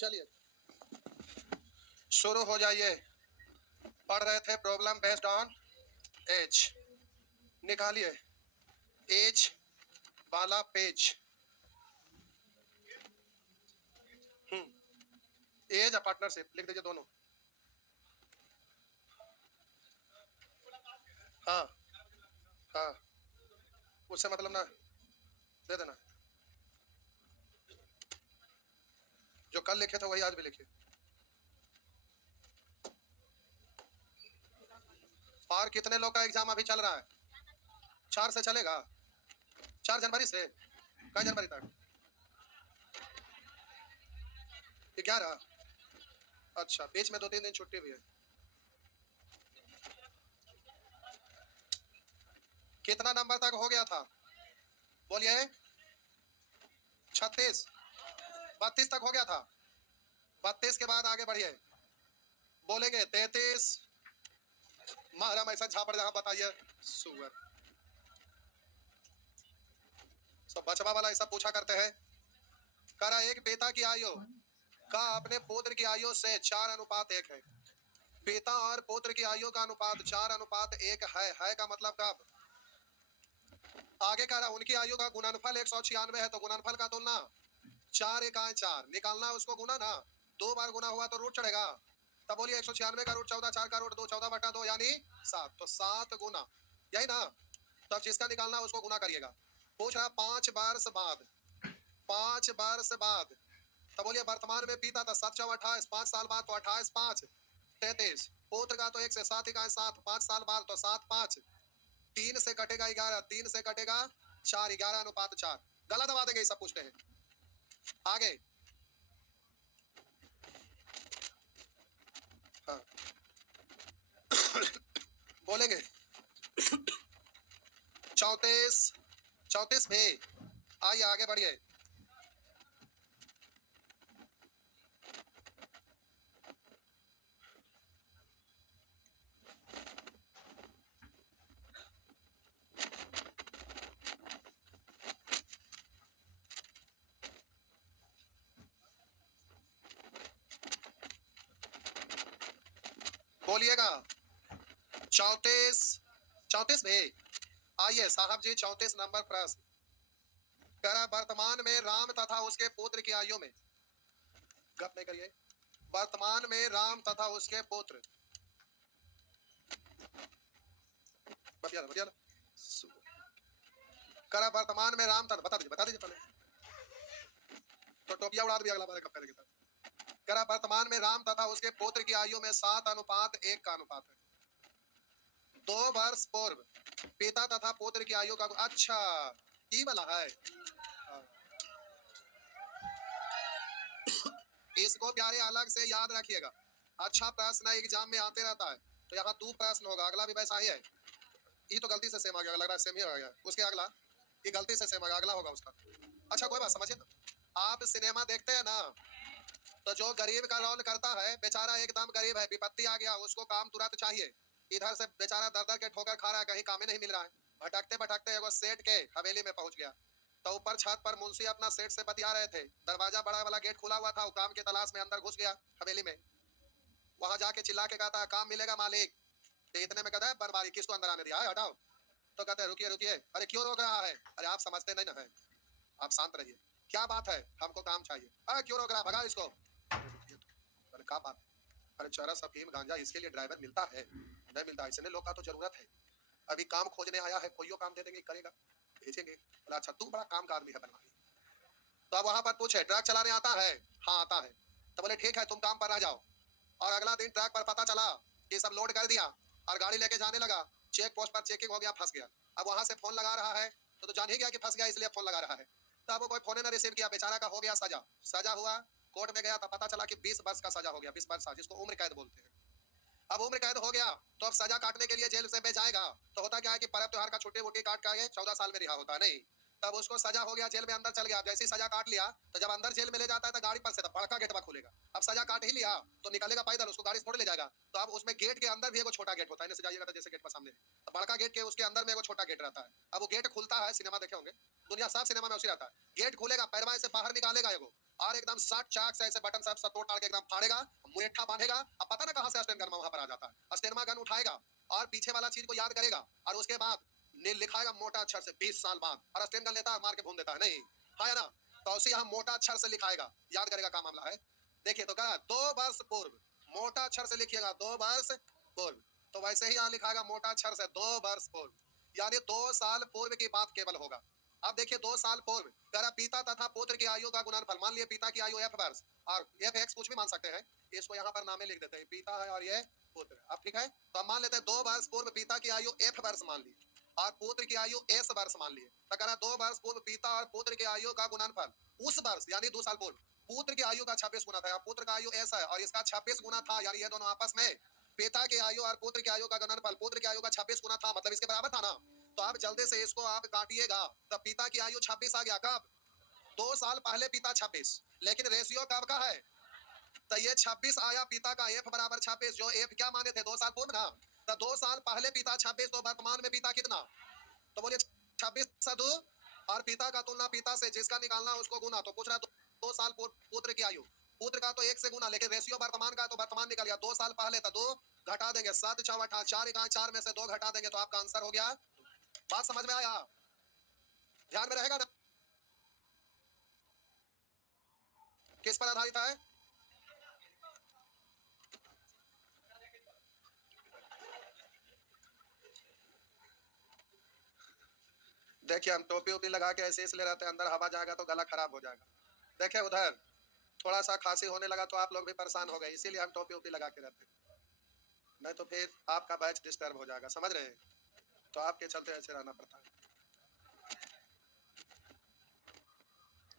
चलिए शुरू हो जाइए। पढ़ रहे थे प्रॉब्लम बेस्ड ऑन एज। निकालिए एज वाला पेज। एज और पार्टनरशिप लिख दीजिए दोनों। हाँ हाँ, उससे मतलब ना, दे देना। जो कल लिखे थे वही आज भी लिखिए। और कितने लोग का एग्जाम अभी चल रहा है? 4 से चलेगा? 4 जनवरी से कई जनवरी तक? 11। अच्छा, बीच में 2-3 दिन छुट्टी भी है। कितना नंबर तक हो गया था? बोलिए। 36, 32 तक हो गया था। 32 के बाद आगे बढ़िए। बोलेंगे 33। महरम ऐसा झापड़ जहां बताइए सुअर। सब बचवा वाला ऐसा पूछा करते हैं। करा एक पिता की आयु का अपने पुत्र की आयु से 4:1 है। पिता और पुत्र की आयु का अनुपात 4:1 है का मतलब कब? आगे कह रहा उनकी आयु का गुणनफल 196 है, तो गुणनफल का तुलना 4 1 4 निकालना, उसको गुना ना, 2 बार गुना हुआ तो रूट चढ़ेगा। तब बोलिए 196 का रूट 14, 4 का रूट 2, 14/2 यानी 7, तो 7 गुना, यही ना। तब जिसका निकालना उसको गुना करिएगा। पूछ रहा 5 वर्ष बाद, 5 वर्ष बाद, तब बोलिए वर्तमान में पिता था 7 × 28, 5 साल बाद तो 28 5 33। पुत्र का तो 1 से 7 × 7, 5 साल बाद तो 7 5, 3 से कटेगा 11, 3 से कटेगा 4, 11:4। गला दबा देंगे, सब पूछते हैं। आगे हाँ बोलेंगे 34, 34 भी। आइए आगे बढ़िए। बोलिएगा 34, 34 भी। आइए साहब जी, 34 नंबर प्रश्न कह रहा वर्तमान में राम तथा उसके पुत्र की आयु में, गप नहीं करिए, वर्तमान में राम तथा उसके पुत्र, बतिया बतिया कह रहा वर्तमान में राम तथा, बता दीजिए पहले तो टोपिया उड़ा दिया अगला बार कब करेंगे। कह रहा वर्तमान में राम तथा उसके पुत्र की आयु में 7:1 का अनुपात है। 2 वर्ष पूर्व पिता तथा पुत्र की आयु का, अच्छा ये वाला है। इसको प्यारे अलग से याद रखिएगा। अच्छा प्रश्न एग्जाम में आते रहता है, तो यहाँ 2 प्रश्न होगा, अगला भी वैसा ही है। ये तो गलती से सेम आ गया, लग रहा है सेम ही आ गया। उसके अगला ये गलती से सेम आ गया, अगला होगा उसका। अच्छा कोई बात, समझिए ना। आप सिनेमा देखते हैं ना, तो जो गरीब का रोल करता है, बेचारा एकदम गरीब है, विपत्ति आ गया, उसको काम तुरंत चाहिए। इधर से बेचारा दर दर के ठोकर खा रहा है, कहीं काम ही नहीं मिल रहा है। भटकते भटकते एगो सेठ के हवेली में पहुंच गया। तो ऊपर छत पर मुंशी अपना सेठ से बतिया रहे थे। दरवाजा बड़ा वाला गेट खुला हुआ था, वो काम के तलाश में अंदर घुस गया हवेली में। वहां जाके चिल्ला के कहता है काम मिलेगा मालिक। तो इतने में कहता है बर्बादी, किसको अंदर आने दिया है, हटाओ। तो कहते हैं रुकिए रुकिए। अरे क्यों रोक रहा है? अरे आप समझते नहीं ना है, आप शांत रहिए। क्या बात है? हमको काम चाहिए। अरे क्यों रोक रहा है, भगाओ इसको। अरे क्या बात? अरे चरस अफीम गांजा इसके लिए ड्राइवर मिलता है? नहीं मिलता, इसने लोग का तो जरूरत है। अभी काम खोजने आया है, कोई काम दे देंगे, करेगा, भेजेंगे। बोला अच्छा तू बड़ा काम का आदमी है बनवाई। तो अब वहां पर पूछे ट्रक चलाने आता है? हाँ आता है। तो बोले ठीक है तुम काम पर आ जाओ। और अगला दिन ट्रक पर पता चला कि सब लोड कर दिया और गाड़ी लेके जाने लगा। चेक पोस्ट पर चेकिंग हो गया, फंस गया। अब वहां से फोन लगा रहा है, तो जान ही गया कि फंस गया, इसलिए फोन लगा रहा है। तब वो कोई फोन न रिसीव किया, बेचारा का हो गया सजा। सजा हुआ, कोर्ट में गया तो पता चला कि 20 वर्ष का सजा हो गया। 20 वर्ष जिसको उम्र कैद बोलते हैं। अब उम्र कैद हो गया तो अब सजा काटने के लिए जेल से में जाएगा। तो होता क्या है कि पर्व त्योहार का छुट्टी वुट्टी काट के 14 साल में रिहा होता है नहीं। तब उसको सजा हो गया, जेल में अंदर चल गया। जैसे ही सजा काट लिया, तो जब अंदर जेल में ले जाता है तो गाड़ी पर से बड़का गेट खुलेगा। अब सजा काट ही लिया तो निकलेगा पैदल, उसको गाड़ी छोड़ ले जाएगा। तो अब उसमें गेट के अंदर भी एक छोटा गेट होता है, जैसे जाइएगा तो जैसे गेट पर सामने, तो बड़का गेट के उसके अंदर में एक छोटा गेट रहता है। अब वो गेट खुलता है, सिनेमा देखे होंगे, दुनिया सब सिनेमा में उसी रहता है। गेट खुलेगा, पैरवा से बाहर निकालेगा एगो, और एकदम सट चाक से ऐसे बटन सब तोड़ ताड़ के एकदम फाड़ेगा, मुरेठा बांधेगा। अब पता ना कहां से अस्टेन गन वहां पर आ जाता है। अस्टेनमा गन उठाएगा और पीछे वाला चीज को याद करेगा और उसके बाद लिखाएगा मोटा अक्षर से 20 साल बाद, और अस्टेन गन लेता है मार के भून देता है। नहीं हाँ या ना? तो उसे यहाँ मोटा अक्षर से लिखाएगा, याद करेगा क्या मामला है। देखिए तो कहा 2 वर्ष पूर्व, मोटा अक्षर से लिखिएगा 2 वर्ष पूर्व। तो वैसे ही यहाँ लिखाएगा मोटा अक्षर से 2 वर्ष पूर्व, यानी 2 साल पूर्व की बात केवल होगा। अब देखिए 2 साल पूर्व करा पिता तथा पुत्र की आयु का गुणनफल। मान लिया पिता की आयु f वर्ष और f x कुछ भी मान सकते हैं, इसको यहाँ पर नामे लिख देते हैं, पिता है और ये पुत्र। अब ठीक है, तो हम मान लेते हैं 2 वर्ष पूर्व पिता की आयु f वर्ष मान ली और पुत्र की आयु s वर्ष मान लिए। तो करा 2 वर्ष पूर्व पिता और पुत्र की आयु का गुणनफल उस वर्ष यानी 2 साल पूर्व पुत्र की आयु का 26 गुना था, पुत्र का आयु s है और इसका 26 गुना था, यानी ये दोनों आपस में पिता की आयु और पुत्र की आयु का गुणनफल पुत्र की आयु का 26 गुना था, मतलब इसके बराबर था ना। तो आप जल्दी से इसको आप काटिएगा, तब पिता की आयु 26 आ गया। कब? 2 साल पहले पिता 26, लेकिन रेशियो कब का है? तो ये 26 आया पिता का, f बराबर 26, जो f क्या माने थे 2 साल पूर्व ना। तो 2 साल पहले पिता 26, तो वर्तमान में पिता कितना? तो बोलिए 26 × 2 और पिता का तुलना पिता से जिसका निकालना उसको गुना। तो पूछ रहा 2 साल पूर्व पुत्र की आयु, पुत्र का तो 1 से गुना, लेकिन रेशियो वर्तमान का, तो वर्तमान निकल गया 2 साल पहले। तो 2 घटा देंगे, 7 × 8 4 × 4 में से 2 घटा देंगे, तो आपका आंसर हो गया। बात समझ में आया? ध्यान में रहेगा ना? किस पर आधारित है? देखिए हम टोपी ओपी लगा के ऐसे इसलिए रहते हैं, अंदर हवा जाएगा तो गला खराब हो जाएगा। देखिए उधर थोड़ा सा खांसी होने लगा तो आप लोग भी परेशान हो गए, इसीलिए हम टोपी ओपी लगा के रहते हैं, नहीं तो फिर आपका बैच डिस्टर्ब हो जाएगा, समझ रहे हैं? तो आपके चलते ऐसे रहना पड़ता है।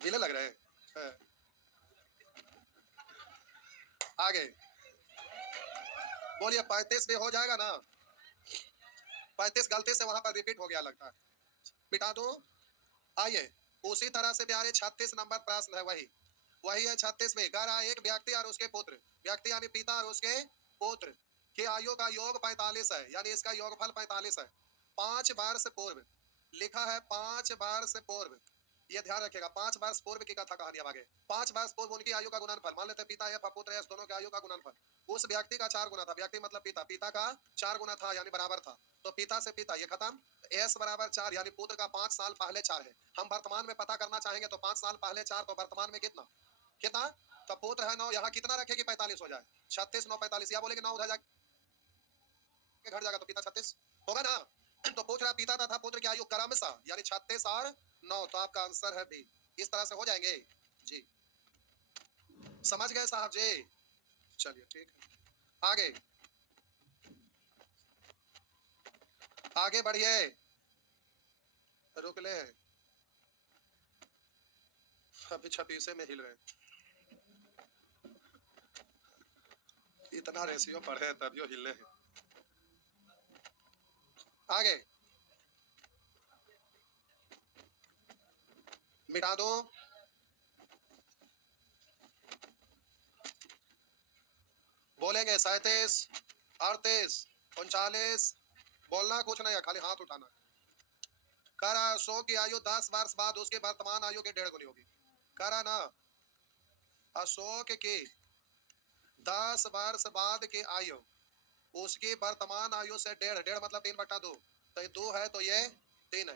गीले लग रहे हैं। आगे बोलिए 35 भी हो जाएगा ना? 35 गलती से वहां पर रिपीट हो गया लगता है, मिटा दो। आइए उसी तरह से प्यारे 36 नंबर प्रश्न है, वही है 36 में। कह रहा है एक व्यक्ति और उसके पुत्र, व्यक्ति यानी पिता और उसके पुत्र की आयु का योग 45 है, यानी इसका योगफल 45 है। 5 वर्ष पूर्व लिखा है, 5 वर्ष पूर्व, ये ध्यान रखिएगा, 5 वर्ष पूर्व की कथा कहानी। आगे 5 वर्ष पूर्व उनकी आयु का गुणनफल, मान लेते पिता या पुत्र या दोनों की आयु का गुणनफल उस व्यक्ति का 4 गुना था। व्यक्ति मतलब पिता, पिता का 4 गुना था यानी बराबर था। तो पिता से पिता ये खत्म, s बराबर 4 यानी पुत्र का 5 साल पहले 4 है। हम वर्तमान में पता करना चाहेंगे तो 5 साल पहले 4, तो वर्तमान में कितना कितना? तो पुत्र है 9, यहाँ कितना रखे कि 45 हो जाए? 36 9 45, या बोलेंगे 9 उधर जाके घट जाएगा तो पिता 36 होगा ना। तो पूछ रहा पिता तथा पुत्र की आयु क्रमशः यानी 36 और 9, तो आपका आंसर है बी। इस तरह से हो जाएंगे जी, समझ गए साहब जी? चलिए ठीक है, आगे आगे बढ़िए, रुक ले, अभी 26 में हिल रहे, इतना रेशियो पढ़े तभी हिले हैं। आगे मिटा दो, बोलेंगे 37 38 39, बोलना कुछ नहीं है, खाली हाथ उठाना। कह रहा अशोक की आयु 10 वर्ष बाद उसके वर्तमान आयु के 1.5 गुनी होगी। कह रहा ना अशोक की 10 वर्ष बाद की आयु उसकी वर्तमान आयु से 1.5 मतलब 3/2, तो ये 2 है तो ये 3 है।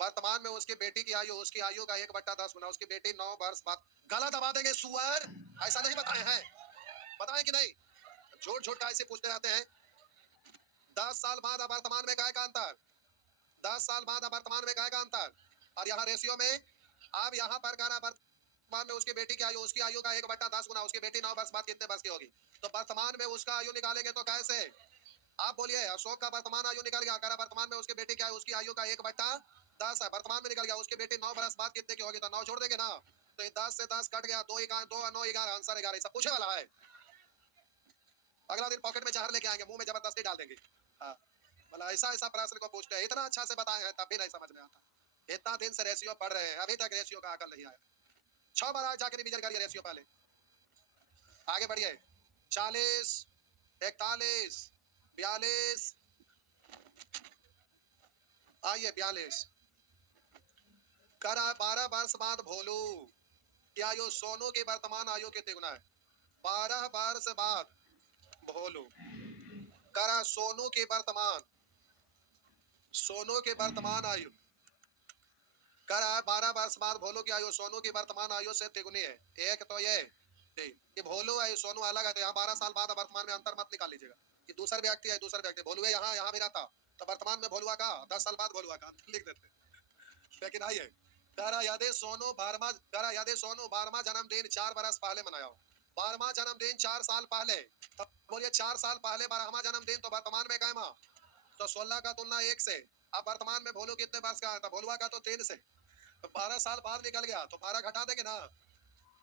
वर्तमान में उसकी बेटी की आयु, उसकी आयु का 1/10 गुना, उसकी बेटी 9 वर्ष बाद। गला दबा देंगे सुअर, ऐसा नहीं बताए हैं, बताएं कि नहीं? झूठ झूठ का ऐसे पूछते रहते हैं। 10 साल बाद वर्तमान में काय का अंतर, 10 साल बाद वर्तमान में काय का अंतर, और यहाँ रेशियो में आप यहाँ पर कह रहा वर्तमान में उसकी बेटी की आयु, उसकी आयु का 1/10 गुना, उसकी बेटी 9 वर्ष बाद कितने वर्ष की होगी? तो वर्तमान में उसका आयु निकालेंगे तो कैसे? आप बोलिए अशोक का वर्तमान आयु निकल गया, कह रहा वर्तमान में उसकी बेटी क्या है, उसकी आयु का 1/10 है, वर्तमान में निकल गया, उसकी बेटी 9 वर्ष बाद कितने की होगी? तो 9 छोड़ देंगे ना, तो 10 से 10 कट गया, 2 9 11, आंसर 11। सब पूछे वाला है, अगला दिन पॉकेट में जहर लेके आएंगे, मुंह में जबरदस्ती डाल देंगे। हाँ मतलब ऐसा ऐसा प्रश्न को पूछते हैं, इतना अच्छा से बताए हैं तब भी नहीं समझ में आता। इतना दिन से रेशियो पढ़ रहे हैं, अभी तक रेशियो का अकल नहीं आया। 6 बार आज जाके रिवीजन करिए रेशियो पहले। आगे बढ़िए 40 41 42, आइए 42। कर 12 वर्ष बाद भोलू कि आयु सोनू की वर्तमान आयु कितनी गुना है? 12 वर्ष बाद भोलू करा सोनू की वर्तमान आयु करा 12 वर्ष बाद भोलू की आयु सोनू की वर्तमान आयु से तिगुनी है। एक तो ये कि भोलू है सोनू अलग है, तो यहाँ 12 साल बाद वर्तमान में अंतर मत निकाल लीजिएगा। ये दूसरा व्यक्ति है, दूसरा व्यक्ति भोलू है, यहाँ भी रहता, तो वर्तमान में भोलुआ का 10 साल बाद भोलुआ का अंतर लिख देते। लेकिन आइए करा यदि सोनू 12वां जन्मदिन 4 बरस पहले मनाया हो, 12वां जन्मदिन 4 साल पहले, तब बोलिए 4 साल पहले 12वां जन्मदिन, तो वर्तमान में कैमा तो 16 का तुलना 1 से। अब वर्तमान में भोलू कितने वर्ष का है? तो भोलुआ का तो 3 से, तो 12 साल बाद निकल गया, तो 12 घटा देंगे ना।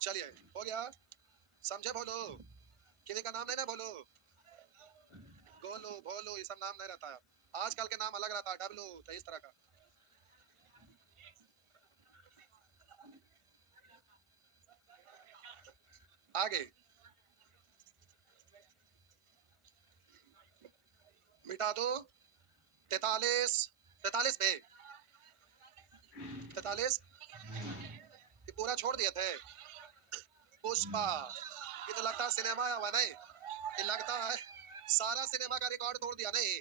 चलिए हो गया, समझे? भोलू किसी का नाम नहीं ना, भोलू, गोलू, भोलू, ये सब नाम नहीं रहता है, आजकल के नाम अलग रहता है, डब्लू, तो इस तरह का। आगे मिटा दो 43 43 पे 43 ये पूरा छोड़ दिए थे। पुष्पा, ये तो लगता है सिनेमा आया हुआ नहीं, ये लगता है सारा सिनेमा का रिकॉर्ड तोड़ दिया नहीं।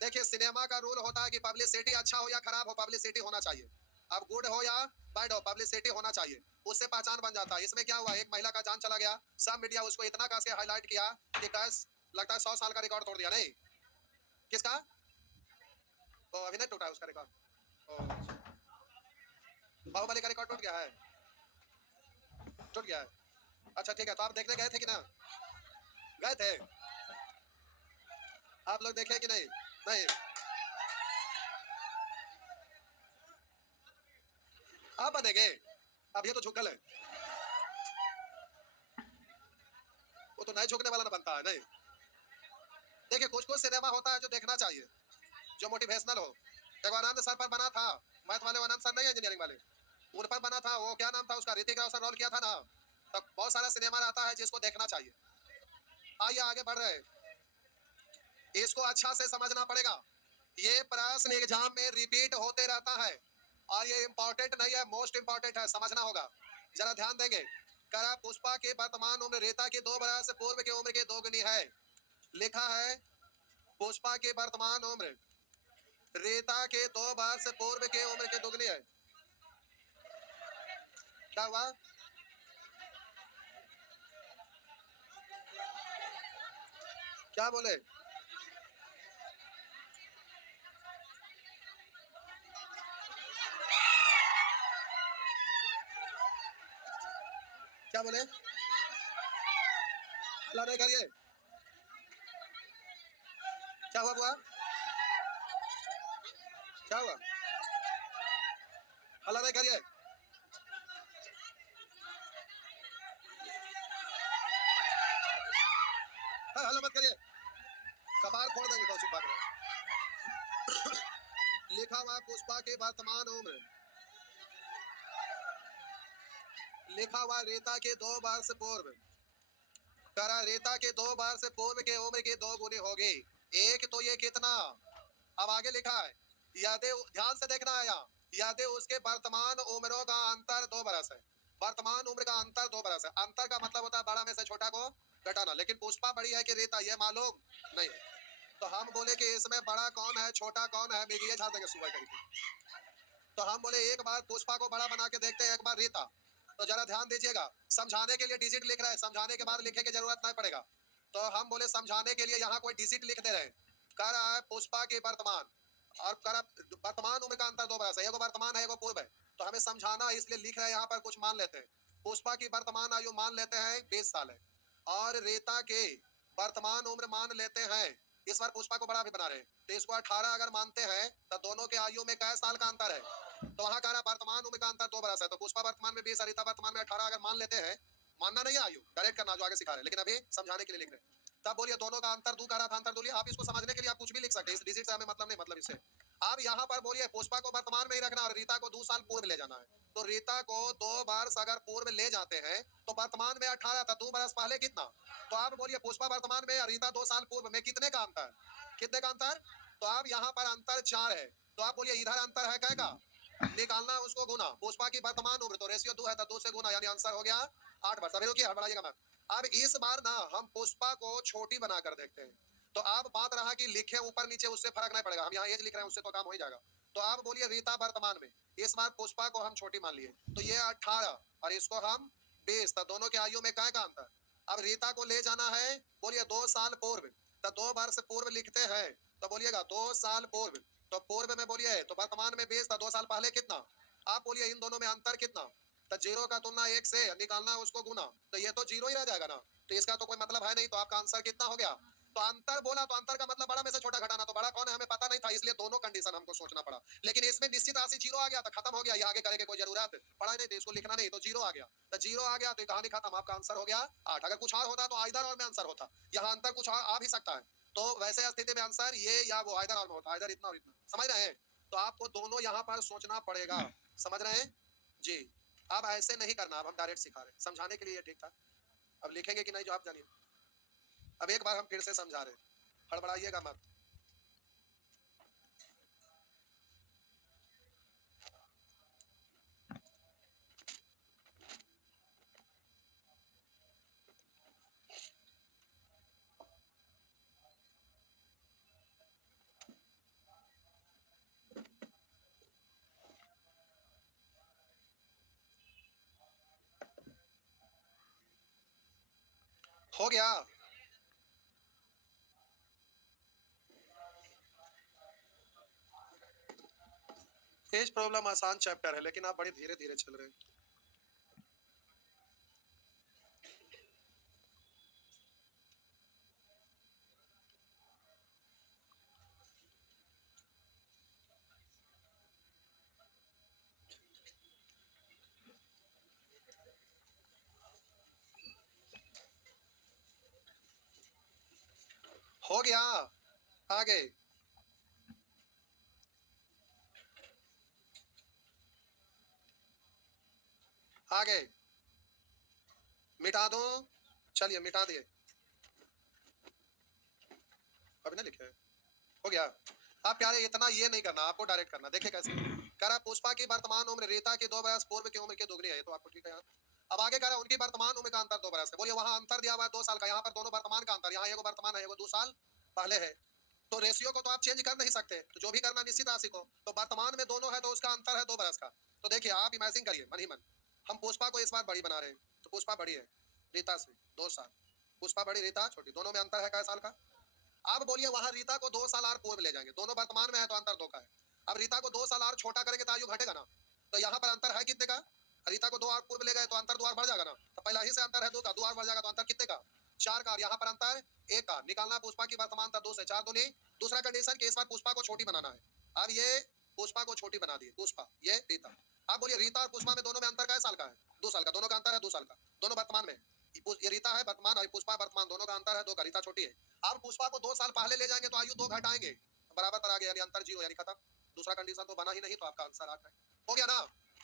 देखिए सिनेमा का रूल होता है कि पब्लिसिटी अच्छा हो या खराब हो, पब्लिसिटी होना चाहिए। अब गुड हो या बैड हो, पब्लिसिटी होना चाहिए, उससे पहचान बन जाता है। इसमें क्या हुआ, एक महिला का जान चला गया, सब मीडिया उसको इतना कस के हाईलाइट किया कि कैस लगता है 100 साल का रिकॉर्ड तोड़ दिया नहीं। किसका? तो अभी नहीं टूटा है उसका रिकॉर्ड, बाहुबली का रिकॉर्ड टूट गया है, टूट गया है। अच्छा ठीक है, तो आप देखने गए थे कि ना? गए थे आप लोग, देखे कि नहीं? नहीं, आप बनेंगे, अब ये तो झुकल है, वो तो नहीं झुकने वाला ना बनता है नहीं। देखिए कुछ कुछ सिनेमा होता है जो देखना चाहिए, जो मोटिवेशनल हो। एक आनंद सर पर बना था, मैथ वाले आनंद सर नहीं, इंजीनियरिंग वाले, उन पर बना था, वो क्या नाम था उसका, ऋतिक रोशन रोल किया था ना। तब बहुत सारा सिनेमा रहता है जिसको देखना चाहिए। आइए आगे बढ़ रहे हैं, इसको अच्छा से समझना पड़ेगा। ये प्रश्न एग्जाम में रिपीट होते रहता है और ये इंपॉर्टेंट नहीं है, मोस्ट इंपॉर्टेंट है, समझना होगा, जरा ध्यान देंगे। करा पुष्पा की वर्तमान उम्र रीता की 2 बरस पूर्व की उम्र की दोगुनी है। लिखा है पुष्पा की वर्तमान उम्र रीता के 2 वर्ष पूर्व की उम्र की दोगुनी है। क्या हुआ? क्या बोले? क्या बोले? हल्ला नहीं करिए, क्या हुआ बुआ? क्या हुआ? हल्ला नहीं करिए, हल्ला मत करिए, कपार फोड़ देंगे कौशिक भाग रहे। लिखा हुआ पुष्पा की वर्तमान उम्र, लिखा हुआ रीता के 2 वर्ष पूर्व, करा रीता के 2 वर्ष पूर्व के उम्र की 2 गुनी होगी। एक तो ये कितना, अब आगे लिखा है यदि, ध्यान से देखना है यहाँ, यदि उसके वर्तमान उम्रों का अंतर 2 बरस है, वर्तमान उम्र का अंतर 2 बरस है, अंतर का मतलब होता है बड़ा में से छोटा को घटाना, लेकिन पुष्पा बड़ी है कि रीता ये मालूम नहीं, तो हम बोले कि इसमें बड़ा कौन है छोटा कौन है, मिगिए झाड़ देंगे सुबह करके। तो हम बोले एक बार पुष्पा को बड़ा बना के देखते हैं, एक बार रीता। तो जरा ध्यान दीजिएगा, समझाने के लिए डिजिट लिख रहे हैं, समझाने के बाद लिखने की जरूरत नहीं पड़ेगा। तो हम बोले समझाने के लिए यहाँ कोई डिजिट लिख दे रहे, कह रहा है पुष्पा की वर्तमान और कर वर्तमान उम्र का अंतर 2 बरस है, एगो वर्तमान है एगो पूर्व है, तो हमें समझाना है इसलिए लिख रहे हैं यहाँ पर। कुछ मान लेते हैं, पुष्पा की वर्तमान आयु मान लेते हैं 20 साल है और रीता के वर्तमान उम्र मान लेते हैं, इस बार पुष्पा को बड़ा भी बना रहे हैं, तो इसको 18 अगर मानते हैं तो दोनों के आयु में कै साल का अंतर है? तो वहां कह रहा वर्तमान उम्र का अंतर 2 बरस है, तो पुष्पा वर्तमान में 20 और रीता वर्तमान में 18 अगर मान लेते हैं, मानना नहीं है आयु, डायरेक्ट करना जो आगे सिखा रहे हैं, लेकिन अभी समझाने के लिए लिख रहे हैं। तब बोलिए दोनों का अंतर दू कह रहा था, अंतर दू लिया, आप इसको समझने के लिए आप कुछ भी लिख सकते हैं, इस डिजिट से हमें मतलब नहीं, मतलब इससे आप यहाँ पर बोलिए पुष्पा को वर्तमान में ही रखना और रीता को 2 साल पूर्व ले जाना है। तो रीता को 2 वर्ष अगर पूर्व ले जाते हैं तो वर्तमान में 18 था, 2 बरस पहले कितना, तो आप बोलिए पुष्पा वर्तमान में और रीता 2 साल पूर्व में कितने का अंतर, कितने का अंतर? तो आप यहाँ पर अंतर 4 है, तो आप बोलिए इधर अंतर है कै का, निकालना उसको गुना। पुष्पा की वर्तमान उम्र तो रेशियो 2 है तो 2 से गुना, यानी आंसर हो गया 8 वर्ष। अभी रुकिए, हड़बड़ाइएगा मत। अब इस बार ना हम पुष्पा को छोटी बनाकर देखते हैं। तो आप बात रहा कि लिखे ऊपर नीचे, उससे फर्क नहीं पड़ेगा, हम यहाँ एज लिख रहे हैं, उससे तो काम हो ही जाएगा। तो आप बोलिए रीता वर्तमान में, इस बार पुष्पा को हम छोटी मान लिए, तो ये 18 और इसको हम 20, तो दोनों के आयु में क्या का अंतर। अब रीता को ले जाना है, बोलिए 2 साल पूर्व, तो 2 वर्ष पूर्व लिखते हैं, तो बोलिएगा 2 साल पूर्व, तो पूर्व में बोलिए, तो वर्तमान में 20 था, 2 साल पहले कितना। आप बोलिए इन दोनों में अंतर कितना, तो 0 का तुलना 1 से, निकालना उसको गुना, तो ये तो 0 ही रह जाएगा ना, तो इसका तो कोई मतलब है नहीं, तो आपका आंसर कितना हो गया। तो अंतर बोला, तो अंतर का मतलब बड़ा में से छोटा घटाना, तो बड़ा कौन है हमें पता नहीं था, इसलिए दोनों कंडीशन हमको सोचना पड़ा। लेकिन इसमें निश्चित राशि 0 आ गया, तो खत्म हो गया, ये आगे करे की कोई जरूरत पड़ा नहीं थी, इसको लिखना नहीं, तो 0 आ गया, तो 0 आ गया, तो कहानी खत्म, आपका आंसर हो गया 8। अगर कुछ और होता तो आइदर और में आंसर होता, यहाँ अंतर कुछ और आ भी सकता है, तो वैसे स्थिति में आंसर ये या वो आइदर और में होता, आइदर इतना और इतना, समझ रहे हैं। तो आपको दोनों यहाँ पर सोचना पड़ेगा, समझ रहे हैं जी। अब ऐसे नहीं करना, अब हम डायरेक्ट सिखा रहे हैं, समझाने के लिए ठीक था। अब लिखेंगे कि नहीं जो आप जानिए। अब एक बार हम फिर से समझा रहे हैं, हड़बड़ाइएगा मत। हो गया। एज प्रॉब्लम आसान चैप्टर है, लेकिन आप बड़े धीरे धीरे चल रहे हैं। हो गया, आगे आगे मिटा दो, चलिए मिटा दिए, अभी ना लिखे, हो गया। आप प्यारे इतना ये नहीं करना, आपको डायरेक्ट करना, देखिए कैसे कह रहा पुष्पा की वर्तमान उम्र रीता की 2 बरस पूर्व की उम्र के दुगनी है, तो आपको ठीक है यहाँ। अब आगे कह रहा उनकी वर्तमान उम्र का अंतर 2 बरस है, बोलिए वहां अंतर दिया हुआ है 2 साल का, यहाँ पर दोनों वर्तमान का अंतर, यहाँ एगो वर्तमान है एगो 2 साल पहले है, तो रेशियो को तो आप चेंज कर नहीं सकते, तो जो भी करना निश्चित राशि को, तो वर्तमान में दोनों है तो उसका अंतर है 2 बरस का। तो देखिए आप इमेजिन करिए मन ही मन, हम पुष्पा को इस बार बड़ी बना रहे हैं, तो पुष्पा बड़ी है रीता से 2 साल, पुष्पा बड़ी रीता छोटी, दोनों में अंतर है कै साल का। अब बोलिए वहां रीता को 2 साल और पूर्व ले जाएंगे, दोनों वर्तमान में है तो अंतर 2 का है। अब रीता को 2 साल और छोटा करेंगे तो आयु घटेगा ना, तो यहाँ पर अंतर है कितने का। रीता को 2 और पूर्व ले गए तो अंतर 2 और बढ़ जाएगा ना, तो पहला ही से अंतर है 2 का, 2 और बढ़ जाएगा तो अंतर कितने का 4 का, और यहाँ पर अंतर 1 का। निकालना पुष्पा की वर्तमान था 2 से 4 दूनी, दूसरा कंडीशन के इस बार पुष्पा को छोटी बनाना है। अब ये पुष्पा को छोटी बना दिए, पुष्पा ये रीता। अब बोलिए रीता और पुष्पा में दोनों में अंतर कै साल का है, 2 साल का, दोनों का अंतर है 2 साल का, दोनों वर्तमान में, ये रीता है वर्तमान और पुष्पा वर्तमान, दोनों का अंतर है 2 का, रीता छोटी है। अब पुष्पा को 2 साल पहले ले जाएंगे तो आयु 2 घटाएंगे, बराबर पर आ गया, यानी अंतर 0, यानी खत्म। दूसरा कंडीशन तो बना ही नहीं, तो आपका आंसर 8 है। हो गया ना,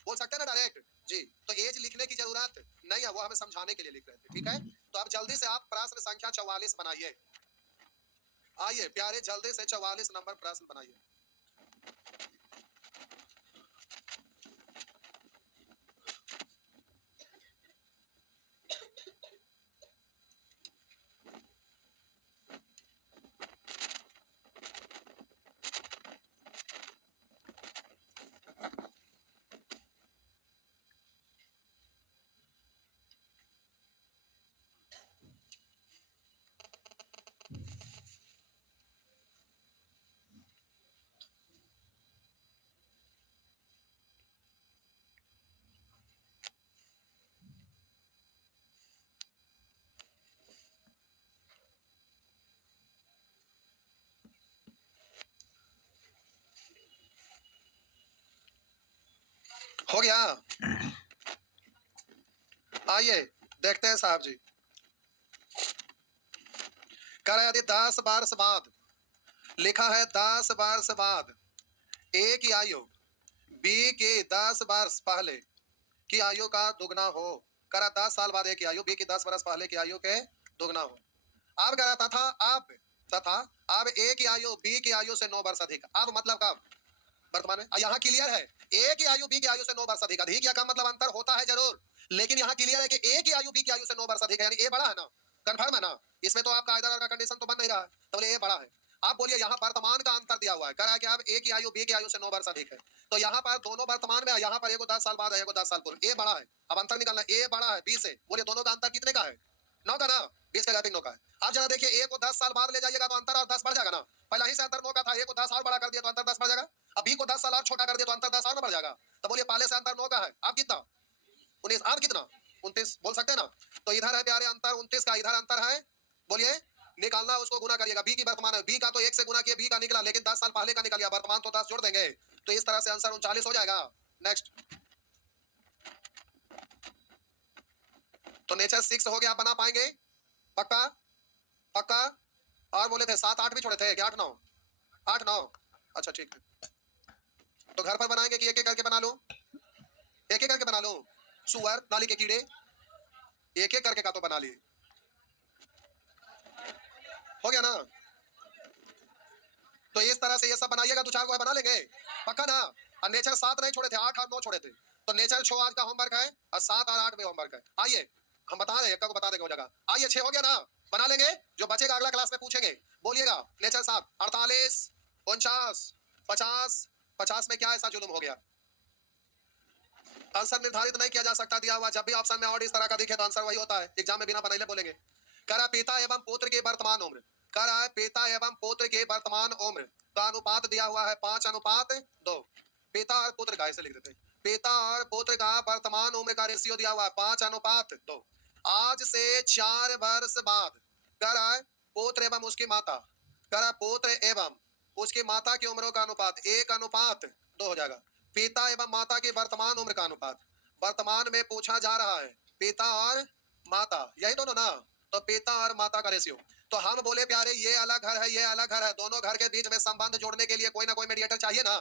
बोल सकते हैं ना डायरेक्ट जी। तो एज लिखने की जरूरत नहीं है, वो हमें समझाने के लिए लिख रहे थे, ठीक है। तो अब जल्दी से आप प्रश्न संख्या 44 बनाइए, आइए प्यारे जल्दी से 44 नंबर प्रश्न बनाइए। हो गया, आइए देखते हैं साहब जी। कह रहे यदि 10 वर्ष बाद, लिखा है 10 वर्ष बाद ए की आयु बी के 10 वर्ष पहले की आयु का दुगना हो, करा 10 साल बाद ए की आयु बी की 10 वर्ष पहले की आयु के दुगना हो। अब कह रहा तथा अब ए की आयु बी की आयु से 9 वर्ष अधिक, अब मतलब कब, वर्तमान में। यहाँ क्लियर है, ए की आयु बी की आयु से 9 वर्ष अधिक। अधिक या कम मतलब अंतर होता है जरूर, लेकिन यहाँ क्लियर है कि ए की आयु बी की आयु से 9 वर्ष अधिक है, यानी ए बड़ा है ना, कंफर्म है ना, इसमें तो आपका आइदर और का कंडीशन तो बन नहीं रहा है, तो बोले ए बड़ा है। आप बोलिए यहाँ वर्तमान का अंतर दिया हुआ है, कह रहा है कि अब ए की आयु बी की आयु से 9 वर्ष अधिक है, तो यहाँ पर दोनों वर्तमान में है, यहाँ पर एगो 10 साल बाद है, एगो 10 साल पूर्व, ए बड़ा है। अब अंतर निकालना, ए बड़ा है बी से, बोलिए दोनों का अंतर कितने का है, 9 का ना, 20 का गैपिंग 9 का है। अब जरा देखिए ए को 10 साल बाद ले जाइएगा तो अंतर और 10 बढ़ जाएगा ना, पहला ही से अंतर 9 का था, ए को 10 और बड़ा कर दिया तो अंतर 10 बढ़ जाएगा, अब बी को 10 साल और छोटा कर दिया तो अंतर 10 और बढ़ जाएगा, तो बोलिए पहले से अंतर 9 का है, अब कितना 19, अब कितना 29 बोल सकते हैं ना, तो इधर है प्यारे अंतर 29 का, इधर अंतर है, बोलिए निकालना, उसको गुना करिएगा, बी की वर्तमान है, बी का तो 1 से गुना किया, बी का निकला, लेकिन 10 साल पहले का निकल गया, वर्तमान तो 10 जोड़ देंगे, तो इस तरह से आंसर 39 हो जाएगा। नेक्स्ट, तो नेचर 6 हो गया, बना पाएंगे पक्का पक्का, और बोले थे 7 8 भी छोड़े थे, 8 9 8 9, अच्छा ठीक है, तो घर पर बनाएंगे कि एक एक करके बना लूं, एक एक करके बना लूं, सुअर नाली के कीड़े, एक एक करके का तो बना लिए, हो गया ना, तो इस तरह से ये सब बनाइएगा, दो चार को बना लेंगे पक्का ना। और नेचर 7 नहीं छोड़े थे, 8 और 9 छोड़े थे, तो नेचर 6 आज का होमवर्क है और 7 और 8 में होमवर्क है। आइए हम बता रहे हैं, को बता देंगे वो जगह, आइए 6 हो गया ना, बना लेंगे, जो बचेगा अगला क्लास में पूछेंगे, बोलिएगा नेचर 7 48 49 50, 50 में क्या ऐसा जुलुम हो गया, आंसर निर्धारित नहीं किया जा सकता दिया हुआ, जब भी ऑप्शन में और इस तरह का दिखे तो आंसर वही होता है, एग्जाम में बिना बनाइले बोलेंगे। कह रहा पिता एवं पुत्र की वर्तमान उम्र, कह रहा है पिता एवं पुत्र की वर्तमान उम्र का अनुपात दिया हुआ है 5:2, पिता और पुत्र का ऐसे लिख देते हैं, पिता और पुत्र का वर्तमान उम्र का रेशियो दिया हुआ है 5:2। आज से 4 वर्ष बाद कह रहा है पुत्र एवं उसकी माता, कह रहा है पुत्र एवं उसकी माता की उम्रों का अनुपात 1:2 हो जाएगा। पिता एवं माता की वर्तमान उम्र का अनुपात, वर्तमान में पूछा जा रहा है पिता और माता, यही दोनों ना, तो पिता और माता का रेशियो, तो हम बोले प्यारे ये अलग घर है, ये अलग घर है, दोनों घर के बीच में संबंध जोड़ने के लिए कोई ना कोई मीडिएटर चाहिए ना,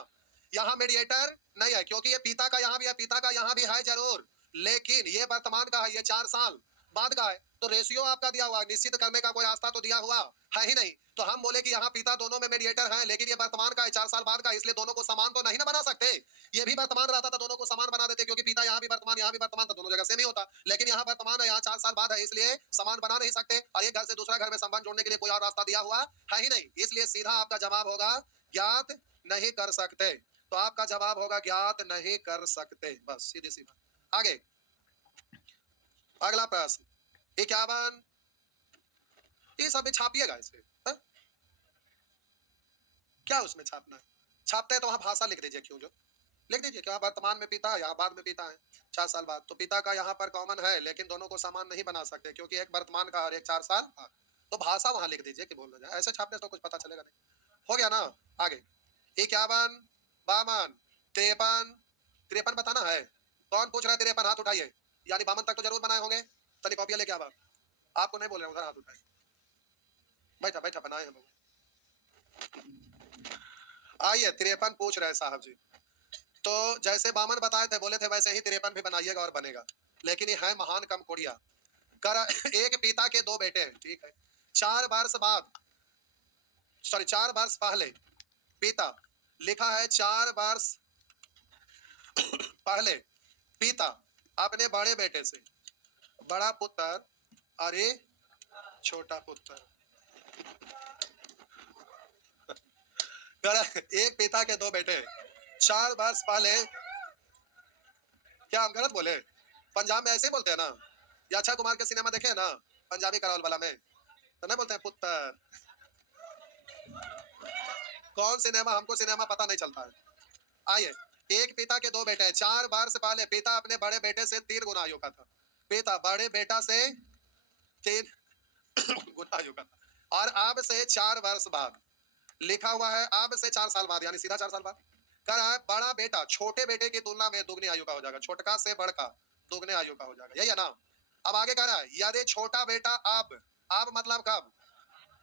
यहाँ मीडिएटर नहीं है, क्योंकि ये पिता का यहाँ भी है, पिता का यहाँ भी है जरूर, लेकिन ये वर्तमान का है, ये 4 साल बाद का है, तो रेशियो आपका दिया हुआ, निश्चित करने का कोई रास्ता तो दिया हुआ है ही नहीं, तो हम बोले कि यहाँ पिता दोनों में मीडिएटर है, लेकिन ये वर्तमान का है 4 साल बाद का, इसलिए दोनों को समान तो नहीं ना बना सकते, ये भी वर्तमान रहता था दोनों को समान बना देते, क्योंकि पिता यहाँ भी वर्तमान यहाँ भी वर्तमान था, दोनों जगह सेम ही होता, लेकिन यहाँ वर्तमान है, यहाँ 4 साल बाद है, इसलिए समान बना नहीं सकते, और एक घर से दूसरा घर में संबंध जोड़ने के लिए कोई और रास्ता दिया हुआ है ही नहीं, इसलिए सीधा आपका जवाब होगा ज्ञात नहीं कर सकते, तो आपका जवाब होगा ज्ञात नहीं कर सकते, बस सीधी सी बात। आगे अगला प्रश्न 51, ये सब भी छापिएगा इसे, क्या उसमें छापना है, छापते हैं तो वहां भाषा लिख दीजिए, क्यों जो लिख दीजिए कि वर्तमान में पिता है, यहाँ बाद में पिता है 4 साल बाद, तो पिता का यहाँ पर कॉमन है, लेकिन दोनों को समान नहीं बना सकते, क्योंकि एक वर्तमान का और एक 4 साल बाद, तो भाषा वहां लिख दीजिए कि बोल ना जाए, ऐसे छापने तो कुछ पता चलेगा नहीं, हो गया ना। आगे 51 52 53, 53 बताना है, कौन पूछ रहा है 53, हाथ उठाइए, यानी 52 तक तो जरूर बनाए होंगे, तनी कॉपियां लेके आवा, आपको नहीं बोल रहा हूँ, हाथ उठाइए, बैठा बैठा बनाए हम लोग। आइए 53 पूछ रहे साहब जी, तो जैसे 52 बताए थे, बोले थे वैसे ही 53 भी बनाइएगा और बनेगा, लेकिन ये है महान कम कोड़िया, कर एक पिता के 2 बेटे हैं, ठीक है, 4 वर्ष बाद, सॉरी 4 वर्ष पहले पिता, लिखा है 4 वर्ष पहले पिता अपने बड़े बेटे से, बड़ा पुत्र अरे छोटा पुत्र, एक पिता के 2 बेटे 4 वर्ष पहले, क्या हम गलत बोले, पंजाब में ऐसे ही बोलते हैं ना, या अक्षय कुमार के सिनेमा देखे हैं ना पंजाबी करावल वाला में, तो नहीं बोलते हैं पुत्र, कौन सिनेमा, हमको सिनेमा पता नहीं चलता है। आइए एक पिता के 2 बेटे हैं, 4 वर्ष पहले पिता अपने बड़े बेटे से 3 गुना आयु का था, पिता बड़े बेटा से 3 गुना आयु का था, और अब से 4 वर्ष बाद, लिखा हुआ है अब से 4 साल बाद, यानी सीधा 4 साल बाद, कह रहा है बड़ा बेटा छोटे बेटे की तुलना में दुगनी आयु का हो जाएगा, छोटका से बड़का दुगने आयु का हो जाएगा, यही है ना। अब आगे कह रहा है यदि छोटा बेटा अब मतलब कब,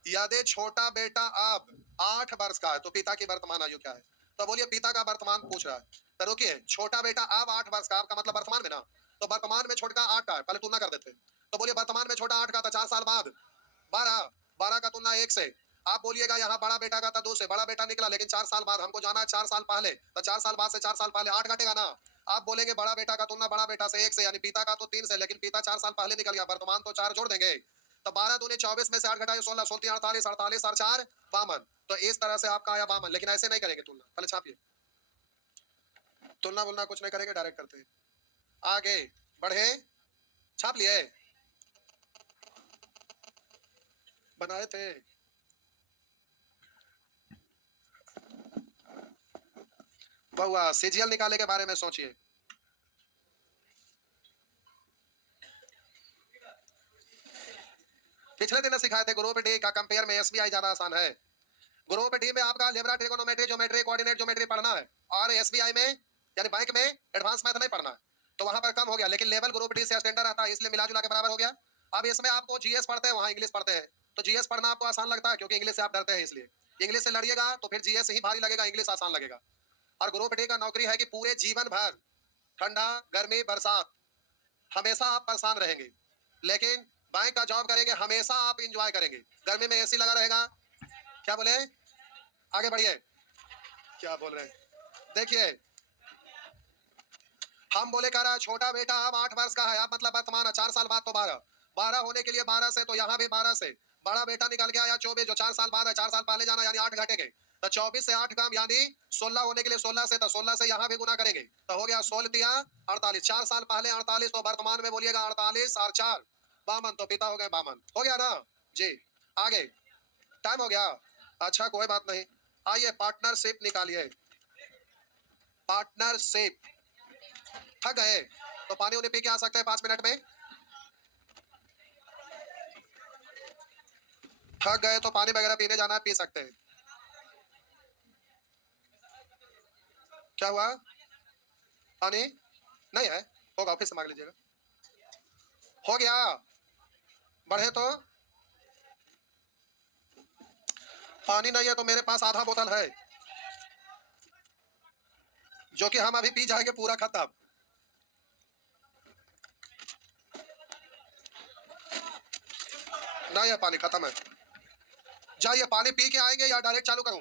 यदि छोटा बेटा अब 8 वर्ष का है तो पिता की वर्तमान आयु क्या है, तो बोलिए पिता का वर्तमान पूछ रहा है, तो रुकिए छोटा बेटा अब 8 वर्ष का, आपका मतलब वर्तमान में ना, तो वर्तमान में छोटा 8 का है, पहले तुलना कर देते, तो बोलिए वर्तमान में छोटा 8 का था, 4 साल बाद 12 12 का तुलना 1 से, आप बोलिएगा यहाँ बड़ा बेटा का था 2 से, बड़ा बेटा निकला, लेकिन 4 साल बाद हमको जाना है 4 साल पहले, तो 4 साल बाद से 4 साल पहले 8 घटेगा ना। आप बोलेंगे बड़ा बेटा का तुलना बड़ा बेटा से 1 से, यानी पिता का तो 3 से, लेकिन पिता 4 साल पहले निकल गया, वर्तमान तो 4 जोड़ देंगे, तो 12 दूनी 24 में से 8 घटाइए 16, 16 48, 48 और 4 52। तो इस तरह से आपका आया 52, लेकिन ऐसे नहीं करेंगे तुलना, पहले छापिए, तुलना बुलना कुछ नहीं करेंगे, डायरेक्ट करते हैं। आगे बढ़े, छाप लिए, बनाए थे, बहुआ सीजीएल निकाले के बारे में सोचिए। पिछले दिन सिखाए थे ग्रुप डी का कंपेयर में एसबीआई ज्यादा आसान है। ग्रुप डी में आपका algebra, trigonometry, geometry, coordinate geometry पढ़ना है, और एसबीआई में यानी बैंक में एडवांस मैथ नहीं पढ़ना है, तो वहां पर कम हो गया, लेकिन लेवल ग्रुप डी से स्टैंडर्ड आता है, इसलिए मिला जुला के बराबर हो गया। अब इसमें आपको जीएस पढ़ते हैं, वहां इंग्लिश पढ़ते हैं, तो जीएस पढ़ना आपको आसान लगता है क्योंकि इंग्लिश से आप डरते हैं, इसलिए इंग्लिश से लड़िएगा तो फिर जीएस ही भारी लगेगा, इंग्लिश आसान लगेगा। और ग्रुप डी का नौकरी है कि पूरे जीवन भर ठंडा गर्मी बरसात हमेशा आप परेशान रहेंगे, लेकिन बैंक का जॉब करेंगे हमेशा आप इंजॉय करेंगे, गर्मी में एसी लगा रहेगा। क्या बोले, आगे बढ़िए, क्या बोल रहे हैं, देखिए हम बोले कह रहा है छोटा बेटा अब 8 वर्ष का है, अब मतलब वर्तमान 4 साल बाद तो 12, 12 होने के लिए 12 से, तो यहाँ भी 12 से बड़ा बेटा निकल गया या 24 जो 4 साल बाद है, 4 साल पहले जाना यानी 8 घटेंगे, तो 24 से 8 कम यानी 16 होने के लिए 16 से, तो 16 से यहाँ भी गुना करेंगे, तो हो गया 16 तिया 48, 4 साल पहले 48, तो वर्तमान में बोलिएगा 48 और 4 52, तो पिता हो गए 52, हो गया ना जी। आगे टाइम हो गया, अच्छा कोई बात नहीं, आइए पार्टनरशिप निकालिए, पार्टनरशिप। थक गए तो पानी उन्हें पी के आ सकते हैं 5 मिनट में, थक गए तो पानी वगैरह पीने जाना है, पी सकते हैं। क्या हुआ, पानी नहीं है, होगा ऑफिस से मांग लीजिएगा, हो गया, बढ़े तो पानी नहीं है तो मेरे पास आधा बोतल है, जो कि हम अभी पी जाएंगे पूरा खत्म। नहीं है पानी, खत्म है, जाइए पानी पी के आएंगे या डायरेक्ट चालू करूं,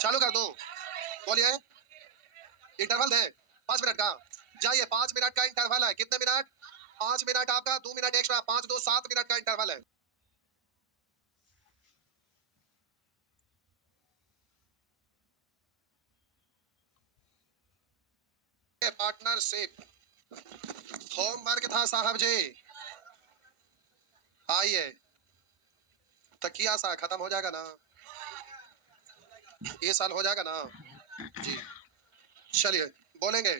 चालू कर दूं, बोलिए, इंटरवल दे 5 मिनट का, जाइए 5 मिनट का इंटरवल है, कितने मिनट, 5 मिनट आपका, 2 मिनट एक्स्ट्रा, 5 2 7 मिनट का इंटरवल है। पार्टनरशिप होमवर्क था साहब जी, आइए, तकिया सा खत्म हो जाएगा ना, ये साल हो जाएगा ना जी। चलिए बोलेंगे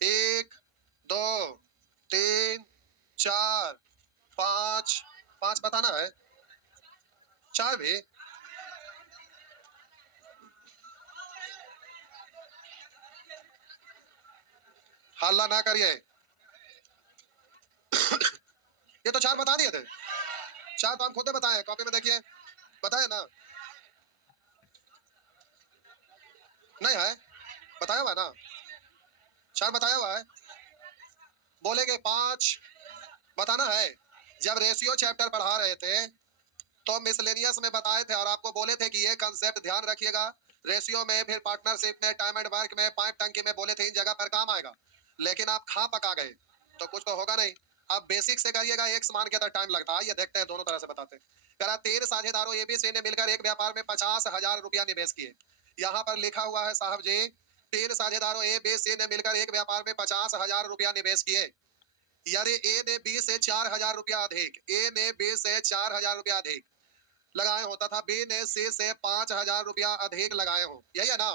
1 2 3 4 5, 5 बताना है, 4 भी, हल्ला ना करिए, ये तो 4 बता दिए थे, 4 तो हम खुद बताए, कॉपी में देखिए, बताया ना, नहीं है, बताया हुआ है ना, 4 बताया हुआ है, बोलेंगे 5 बताना है। जब रेशियो चैप्टर पढ़ा रहे थे तो मिसलेनियस में बताए थे और आपको बोले थे कि ये कंसेप्ट ध्यान रखिएगा, रेशियो में, फिर पार्टनरशिप में, टाइम एंड वर्क में, पाइप टंकी में, बोले थे इन जगह पर काम आएगा, लेकिन आप खा पका गए तो कुछ तो होगा नहीं। आप बेसिक से करिएगा, एक्स मान के तो टाइम लगता है, ये देखते हैं, दोनों तरह से बताते हैं। करा 3 साझेदारों एबीसी ने मिलकर एक व्यापार में 50,000 रुपया निवेश किए, यहाँ पर लिखा हुआ है साहब जी, 3 साझेदारों एबीसी ने मिलकर एक व्यापार में 50,000 रुपया निवेश किए, यानी ए ने बी से 4,000 रुपया अधिक, ए ने बी से 4,000 रुपया अधिक लगाए हो तथा बी ने सी से 5,000 रुपया अधिक लगाए हो, यही है ना।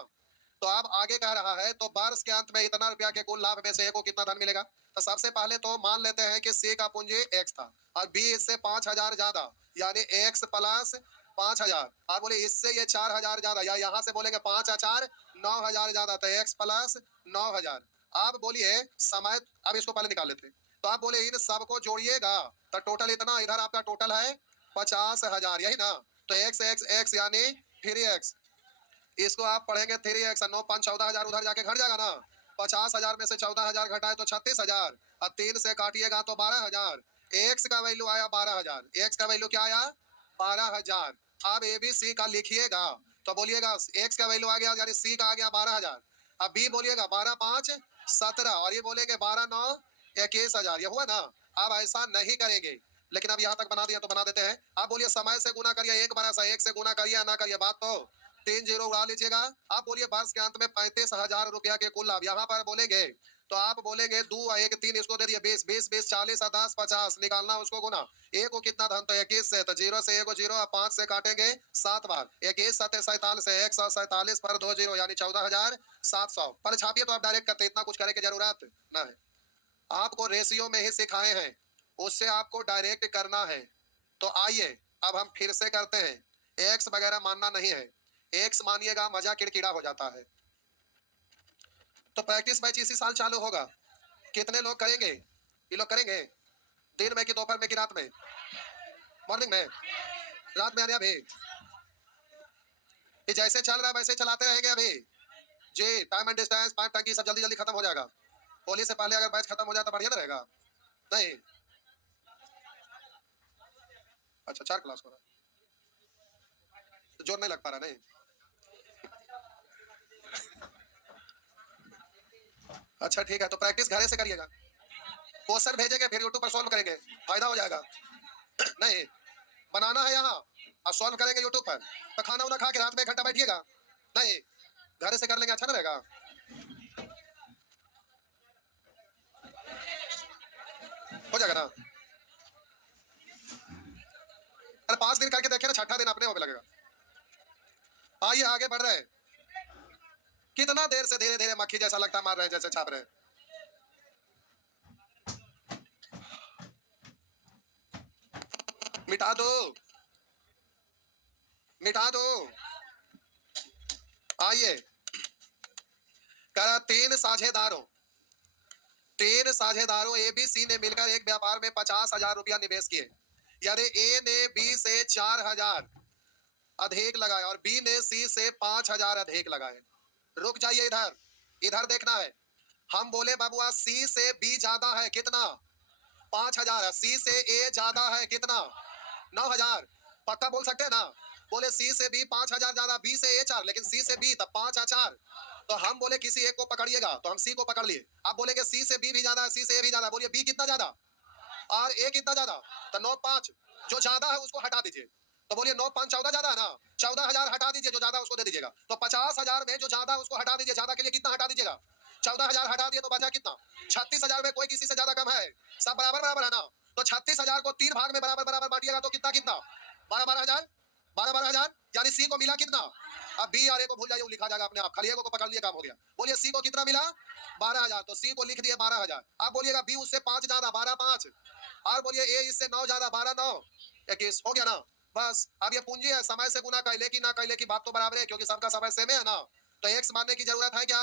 तो आप आगे कह रहा है तो वर्ष के अंत में इतना रुपया के कुल लाभ में से ए को कितना धन मिलेगा, तो सबसे पहले तो मान लेते हैं कि सी का पूंजी एक्स था और बी इससे 5,000 ज्यादा, यानी एक्स प्लस 5,000, आप बोले इससे ये 4,000 ज्यादा, या यहाँ से बोलेंगे 5 और 4 9,000 ज्यादा, तो एक्स प्लस 9,000। आप बोलिए समय, अब इसको पहले निकाल लेते हैं, तो आप बोले इन सबको जोड़िएगा तो टोटल इतना, इधर आपका टोटल है 50,000, यही ना, तो एक्स एक्स एक्स यानी 3x, इसको आप पढ़ेंगे 3x, 9 5 14,000 उधर जाके घट जाएगा ना, 50,000 में से 14,000 घटाए तो 36,000, और 3 से काटिएगा तो 12,000, एक्स का वैल्यू आया 12,000, एक्स का वैल्यू क्या आया 12,000, अब ए बी सी का लिखिएगा तो बोलिएगा एक्स का वैल्यू आ गया यानी सी का आ गया 12,000। अब बी बोलिएगा 12,5 17 और ये बोलेंगे 12,9 21,000। ये हुआ ना। अब ऐसा नहीं करेंगे लेकिन अब यहाँ तक बना दिया तो बना देते हैं। आप बोलिए समय से गुना करिए, एक बड़ा सा एक से गुना करिए ना करिए, बात तो 3 जीरो उड़ा लीजिएगा। आप बोलिए वर्ष के अंत में 35,000 रुपया के कुल लाभ। यहाँ पर बोलेंगे तो आप बोलेंगे 2 और 1 3 इसको दे दिए 20 20 20 40 और 10 50 निकालना उसको गुना। एक को कितना धन तो 21 से, तो जीरो से एक जीरो और 5 से काटेंगे 7 बार। 21 7 47 है 147 पर 2 जीरो यानी 14,700 पर छापिए तो आप डायरेक्ट करते, इतना कुछ करे की जरूरत ना है। आपको रेशियो में ही सिखाए हैं, उससे आपको डायरेक्ट करना है। तो आइए अब हम फिर से करते हैं। एक्स वगैरह मानना नहीं है, एक्स मानिएगा मजा किड़किड़ा हो जाता है। तो प्रैक्टिस बैच इसी साल चालू होगा। कितने लोग करेंगे? ये लोग करेंगे दिन में कि दोपहर में कि रात में? मॉर्निंग में, रात में आने अभी ये जैसे चल रहा है वैसे चलाते रहेंगे अभी जी। टाइम एंड डिस्टेंस पाइप टंकी सब जल्दी जल्दी खत्म हो जाएगा। होली से पहले अगर बैच खत्म हो जाता बढ़िया रहेगा। नहीं अच्छा 4 क्लास हो रहा है तो जोर नहीं लग पा रहा। नहीं अच्छा ठीक है, तो प्रैक्टिस घरे से करिएगा। क्वेश्चन भेजेंगे फिर यूट्यूब पर सॉल्व करेंगे, फायदा हो जाएगा। नहीं बनाना है यहाँ और सॉल्व करेंगे यूट्यूब पर। तो खाना उना खा के रात में 1 घंटा बैठिएगा। नहीं घर से कर लेंगे, अच्छा ना रहेगा। हो जाएगा ना। अरे 5 दिन करके देखे ना, छठा दिन अपने हो लगेगा। आइए आगे बढ़ रहे हैं। कितना देर से धीरे धीरे मक्खी जैसा लगता मार रहे हैं जैसे छाप रहे हैं। मिटा दो मिटा दो। आइए कर तीन साझेदारों ए बी सी ने मिलकर एक व्यापार में 50,000 रुपया निवेश किए। यानी ए ने बी से 4,000 अधिक लगाए और बी ने सी से 5,000 अधिक लगाए। रुक जाइए, इधर इधर देखना है। हम बोले बाबुआ सी से बी ज्यादा है कितना? 5,000। सी से ए ज्यादा है कितना? 9,000। पक्का बोल सकते हैं ना। बोले सी से बी 5,000 ज्यादा, बी से ए 4, लेकिन सी से बी तब 5 और 4। तो हम बोले किसी एक को पकड़िएगा तो हम सी को पकड़ लिए। आप बोलेंगे सी से बी भी ज्यादा है, सी से ए भी ज्यादा, बोलिए बी कितना ज्यादा और ए कितना ज्यादा? तो 9 5 जो ज्यादा है उसको हटा दीजिए। तो बोलिए 9 5 14 ज्यादा है ना। 14,000 हटा दीजिए, जो ज्यादा उसको दे दीजिएगा। तो 50,000 में जो ज्यादा उसको हटा दीजिए। ज्यादा के लिए कितना हटा दीजिएगा? 14,000 हटा दिए तो बचा कितना? 36,000 में कोई किसी से ज्यादा कम है? सब बराबर बराबर है ना। तो 36,000 को 3 भाग में बराबर बराबर बांटिएगा तो कितना कितना? 12,000 12,000 यानी सी को मिला कितना? अब बी और ए को भूल जाइए, वो लिखा जाएगा अपने आप, खाली ए को पकड़ लिए काम हो गया। बोलिए सी को कितना मिला? 12,000। तो सी को लिख दिए 12,000। अब बोलिएगा बी उससे 5 ज्यादा 12 5 और बोलिए ए इससे 9 ज्यादा 12 9 21 हो गया ना। बस अब ये पूंजी है, समय से गुना कैले की ना कैले की बात तो बराबर है क्योंकि सबका समय सेम है ना। तो एक्स मानने की जरूरत है क्या?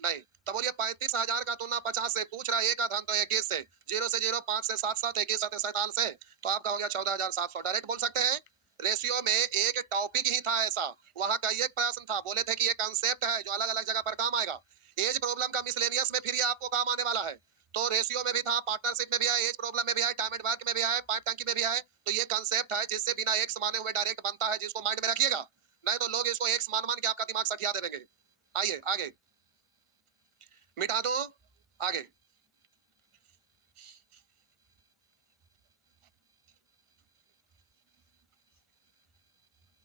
नहीं। तो बोलिए 35,000 का तुलना 50 से पूछ रहा है, ए का धन तो 21 से, 0 से 0 5 से 7 7 21 7 47 से, तो आपका हो गया 14,700। डायरेक्ट बोल सकते हैं। रेशियो में एक टॉपिक ही था ऐसा, वहां का एक प्रश्न था, बोले थे कि ये कंसेप्ट है जो अलग अलग जगह पर काम आएगा। एज प्रॉब्लम का मिसलेनियस में फिर ये आपको काम आने वाला है। तो रेशियो में भी था, पार्टनरशिप में भी है, एज प्रॉब्लम में भी है, टाइम एंड वर्क में भी है, पाइप टंकी में भी है। तो ये कंसेप्ट है जिससे बिना एक्स माने हुए डायरेक्ट बनता है, जिसको माइंड में रखिएगा। नहीं तो लोग इसको एक्स मान मान के आपका दिमाग सठिया देंगे। आइए आगे मिटा दो। आगे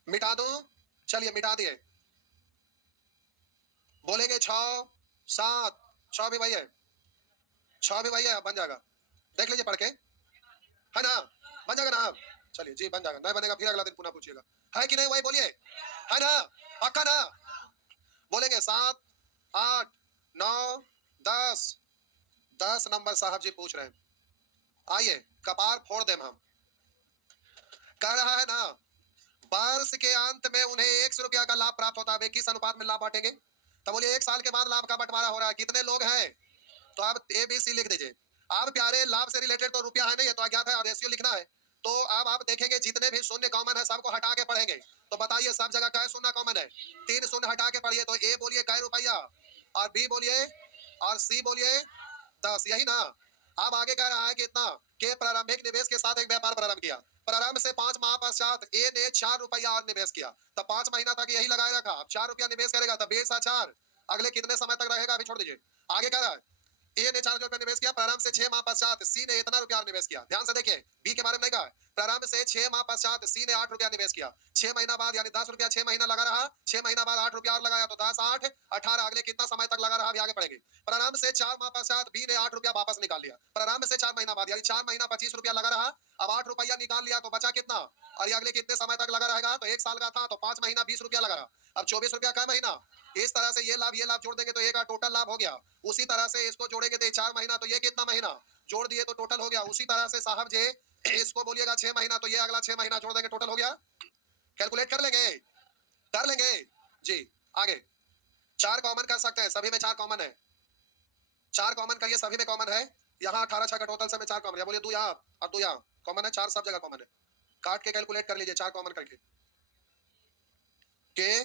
मिटा दो। चलिए मिटा दिए। बोलेंगे 6 7 6 भी वही है, 6 भी वही है, बन जाएगा। देख लीजिए पढ़ के, है ना। बन जाएगा ना। चलिए जी बन जाएगा, नहीं बनेगा फिर अगला दिन पुनः पूछिएगा। है कि नहीं वही बोलिए, है ना, पक्का ना। बोलेंगे 7 8 9 10 10 नंबर साहब जी पूछ रहे हैं। आइए कपार फोड़ दें हम। कह रहा है ना वर्ष के अंत में उन्हें 100 रुपया का लाभ प्राप्त होता है। किस अनुपात में लाभ बांटेंगे? तो बोलिए 1 साल के बाद लाभ का बंटवारा हो रहा है, कितने लोग हैं? तो आप ए बी सी लिख दीजिए। आप प्यारे लाभ से रिलेटेड तो रुपया है नहीं, है तो अज्ञात है और रेशियो लिखना है। तो अब आप देखेंगे जितने भी शून्य कॉमन है सबको हटा के पढ़ेंगे। तो बताइए सब जगह क्या शून्य कॉमन है? 3 शून्य हटा के पढ़िए। तो ए बोलिए कै रुपया और बी बोलिए और सी बोलिए 10, यही ना। अब आगे कह रहा है कि इतना के प्रारंभिक निवेश के साथ एक व्यापार प्रारंभ किया। प्रारंभ से 5 माह पश्चात ए ने 4 रुपया और निवेश किया, तो 5 महीना तक यही लगाए रखा, अब 4 रुपया निवेश करेगा तो 4 अगले कितने समय तक रहेगा, अभी छोड़ दीजिए। आगे कह रहा है ए ने 4 रुपया निवेश किया, प्रारंभ से 6 माह पश्चात सी ने इतना रुपया निवेश किया। ध्यान से देखिए, बी के बारे में नहीं कहा। प्रारंभ से 6 माह पश्चात सी ने 8 रुपया निवेश किया, 6 महीना बाद यानी 10 रुपया 6 महीना लगा रहा, 6 महीना बाद 8 रुपया और लगाया, तो 10 8 18 अगले कितना समय तक लगा रहा, अभी आगे पड़ेगी। प्रारंभ से 4 माह पश्चात बी ने 8 रुपया वापस निकाल लिया, प्रारंभ से 4 महीना बाद यानी 4 महीना 25 रुपया लगा रहा, अब 8 रुपया निकाल लिया तो बचा कितना, और ये अगले कितने समय तक लगा रहेगा, तो 1 साल का था तो 5 महीना 20 रुपया लगा रहा, अब 24 रुपया का महीना। इस तरह से ये लाभ जोड़ देंगे तो ये का टोटल लाभ हो गया। उसी तरह से इसको जोड़ेंगे तो 4 महीना, तो ये कितना महीना जोड़ दिए तो टोटल हो गया। उसी तरह से साहब जी इसको बोलिएगा 6 महीना, तो ये अगला 6 महीना जोड़ देंगे, टोटल हो गया। कैलकुलेट कर लेंगे जी। आगे 4 कॉमन कर सकते हैं, सभी में 4 कॉमन है, 4 कॉमन करिए, सभी में कॉमन है। यहाँ 18 6 का टोटल से में 4 कॉमन है, बोलिए 2 यहाँ और 2 यहाँ कॉमन है, 4 सब जगह कॉमन है। काट के कैलकुलेट कर लीजिए 4 कॉमन करके के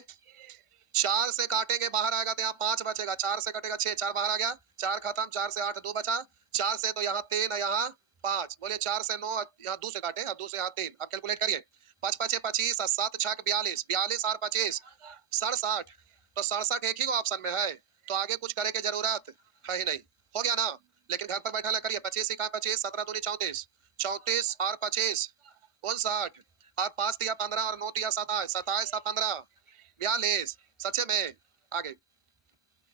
4 से काटेंगे बाहर आएगा तो यहाँ 5 बचेगा, 4 से कटेगा 6, 4 बाहर आ गया, 4 खत्म, 4 से 8 2 बचा, 4 से तो यहाँ 3 है, यहाँ 5, बोलिए 4 से 9, यहाँ 2 से काटे और 2 से यहाँ 3। अब कैलकुलेट करिए, 5 5 25 और 7 6 42, 42 और 25 67, तो 67 एक ही ऑप्शन में है, तो आगे कुछ करे की जरूरत है ही नहीं, हो गया ना। लेकिन घर पर बैठा ना करिए, 25 का 25, 17 दूनी 34, 34 और 25 59 और 5 दिया 15 और 9 दिया 27, 27 और 15 42, सच्चे में। आगे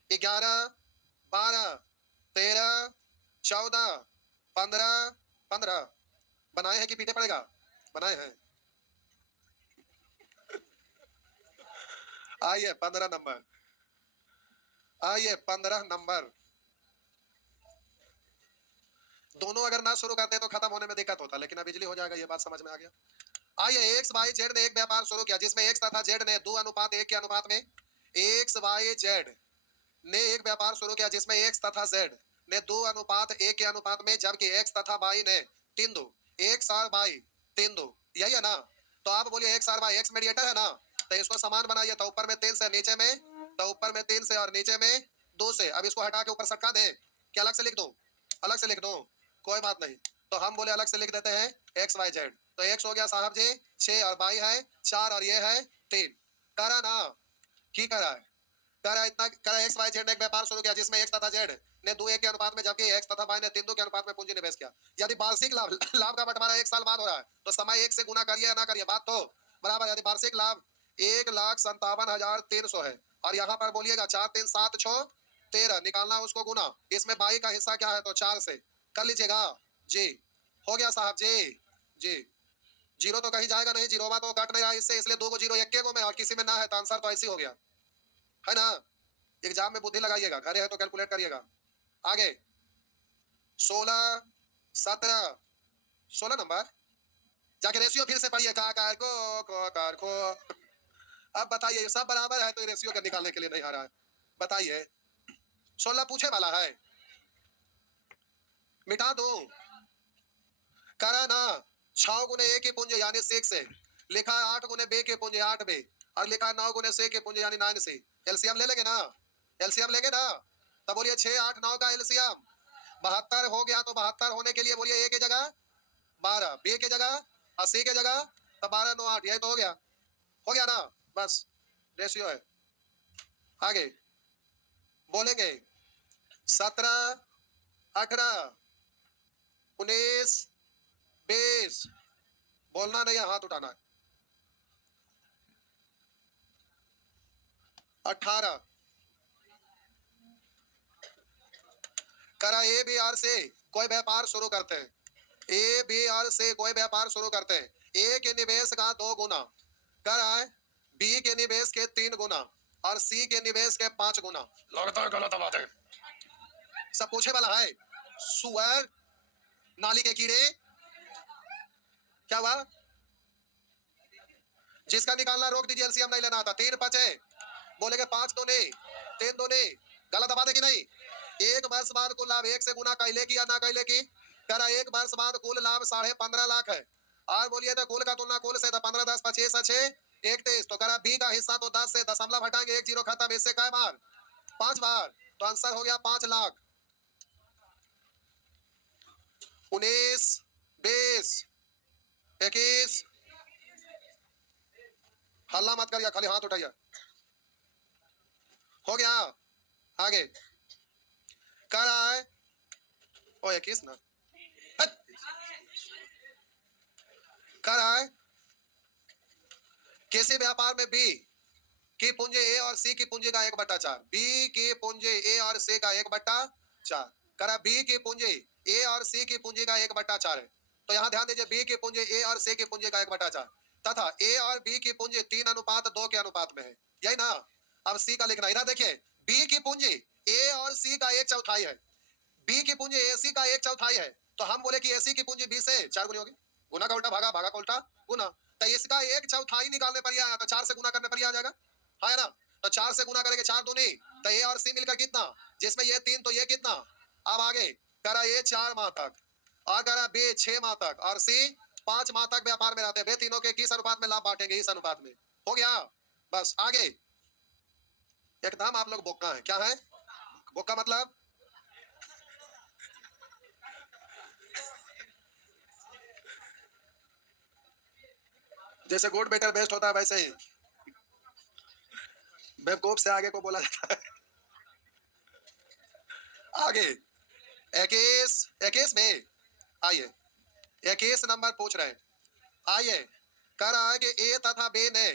11 12 13 14 15 15 बनाए हैं कि पीटे पड़ेगा, बनाए हैं। आइए 15 नंबर, आइए 15 नंबर। दोनों अगर ना शुरू करते तो खत्म होने में दिक्कत होता, लेकिन अब बिजली हो जाएगा, ये बात समझ में आ गया। आइए एक्स वाई जेड ने एक व्यापार शुरू किया जिसमें एक्स तथा जेड ने 2:1 के अनुपात में, एक्स वाई जेड ने एक व्यापार शुरू किया जिसमें एक्स तथा जेड ने 2:1 के अनुपात में, जबकि एक्स तथा वाई ने 3:2, एक्स और वाई 3:2, यही है ना। तो आप बोलिए एक्स और वाई, एक्स मीडिएटर है ना, तो इसको समान बनाइए, तो ऊपर में 3 से, नीचे में, तो ऊपर में 3 से और नीचे में 2 से। अब इसको हटा के ऊपर सटका दे, क्या अलग से लिख दूं, अलग से लिख दूं, कोई बात नहीं, तो हम बोले अलग से लिख देते हैं एक्स वाई जेड। तो एक्स हो गया साहब जी 6 और वाई है 4 और ये है 3। करा ना, की करा है, करा इतना करा। एक्स वाई जेड ने एक व्यापार शुरू किया जिसमें एक्स तथा जेड ने 2:1 के अनुपात में, जबकि एक्स तथा वाई ने 3:2 के अनुपात में पूंजी निवेश किया। यदि वार्षिक लाभ लाभ का बंटवारा 1 साल बाद हो रहा है तो समय 1 से गुना करिए या ना करिए, बात तो बराबर। यदि वार्षिक लाभ 1,57,300 है और यहाँ पर बोलिएगा 4 3 7 6 13 निकालना, उसको गुना, इसमें बाई का हिस्सा क्या है तो 4 से कर लीजिएगा जी। हो गया साहब जी। जीरो तो कहीं जाएगा नहीं, जीरो तो कट नहीं रहा इससे, इसलिए 2 जीरो 1 में और किसी में ना है, तो आंसर तो ऐसे हो गया है ना। एग्जाम में बुद्धि लगाइएगा, घरे है तो कैलकुलेट करिएगा। आगे 16 17 16 नंबर, जाके रेशियो फिर से पढ़िए, का कार को कार को। अब बताइए सब बराबर है तो रेशियो का निकालने के लिए नहीं आ रहा है, बताइए 16 पूछे वाला है, मिटा दो, करा ना। 6 गुने ए की पूंजी यानी 6 से, लिखा है 8 गुने बे की पूंजी 8 बे, और लिखा है 9 गुने से की पूंजी यानी 9 से। एलसीएम ले लेंगे ना, एलसीएम लेंगे ना, तब बोलिए 6 8 9 का एलसीएम 72 हो गया, तो 72 होने के लिए बोलिए ए की जगह 12, बी की जगह 80 की जगह, तो 12 9 8, यही तो हो गया ना, बस रेशियो है। आगे बोलेंगे 17 18 19 20, बोलना नहीं है, हाथ उठाना है। 18 करा ए बी आर से कोई व्यापार शुरू करते हैं, ए बी आर से कोई व्यापार शुरू करते हैं, ए के निवेश का 2 गुना, करा है बी के निवेश के 3 गुना और सी के निवेश के 5 गुना। लगता है गलत बात है, सब पूछे वाला है। सुअर नाली के कीड़े, क्या हुआ, जिसका निकालना रोक दीजिए, एलसीएम नहीं लेना था। 3 बचे, बोलेंगे 5 दूनी 3 दूनी, गलत बात है कि नहीं। एक वर्ष बाद कुल लाभ 1 से गुना कैले की या ना कैले की, करा 1 वर्ष बाद कुल लाभ 15.5 लाख है, और बोलिए तो कुल का तुलना कुल से, 15 10 25 6 31, तो करा बी का हिस्सा तो 10 से दशमलव हटाएंगे 1 जीरो खत्म, इससे कई बार 5 बार, तो आंसर हो गया 5 लाख। 19 20 21, हल्ला मत करिए, खाली हाथ उठाइए। हो गया, आगे कर रहा है। ओ 21 ना, हट, कर रहा है किसी व्यापार में बी की पूंजी ए और सी की पूंजी का 1/4, बी की पूंजी ए और सी का 1/4 करा। बी की पूंजी ए और सी की पूंजी का 1/4 है, तो यहां ध्यान दीजिए, बी की पूंजी ए और सी की पूंजी का 1/4 तथा ए और बी की पूंजी 3:2 के अनुपात में है, यही ना। अब सी का लिखना, इधर देखिए, बी की पूंजी ए और सी का 1/4 है, बी की पूंजी ए सी का 1/4 है, तो हम बोले कि ए सी की पूंजी बी से 4 गुनी होगी। गुना का उल्टा भागा, भागा का उल्टा गुना, तो इसका 1/4 निकालने पर आया, तो 4 से गुना करने पर आ जाएगा, है ना। तो 4 से गुना करेंगे 4 दूनी, तो ए और सी मिलकर कितना, जिसमें ये 3 तो ये कितना। अब आगे करा ए 4 माह तक और करा बी 6 माह तक और सी 5 माह तक व्यापार में रहते हैं, वे तीनों के किस अनुपात में लाभ बांटेंगे, इस अनुपात में। हो गया, बस आगे। एकदम आप लोग बोका है, क्या है बोका मतलब, जैसे गुड बेटर बेस्ट होता है वैसे ही बेवकूफ से आगे को बोला जाता है। आगे 21 में आइए, 21 नंबर पूछ रहे हैं, आइए। कह रहा है कि ए तथा बी ने,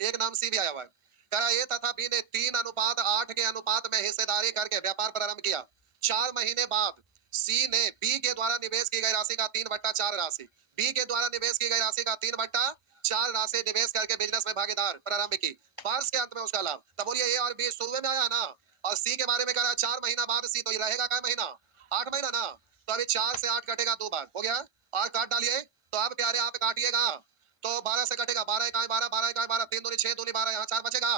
एक नाम सी भी आया हुआ है, कह रहा है ए तथा बी ने 3:8 के अनुपात में हिस्सेदारी करके व्यापार प्रारंभ किया। 4 महीने बाद सी ने बी के द्वारा निवेश की गई राशि का 3/4 राशि, बी के द्वारा निवेश की गई राशि का 3/4 राशि निवेश करके बिजनेस में भागीदार प्रारंभ की। वर्ष के अंत में उसका लाभ, तब बोलिए ए और बी शुरू में आया ना, और सी के बारे में कह रहा है 4 महीना बाद सी, तो ये रहेगा क्या महीना, 8 महीना ना। तो अभी 4 से 8 कटेगा 2 बार, हो गया, और काट डालिए। तो अब प्यारे आप काटिएगा, तो 12 से कटेगा, 12 इकाई 12, 12 इकाई 12, 3 दूनी 6 दूनी 12, यहाँ 4 बचेगा,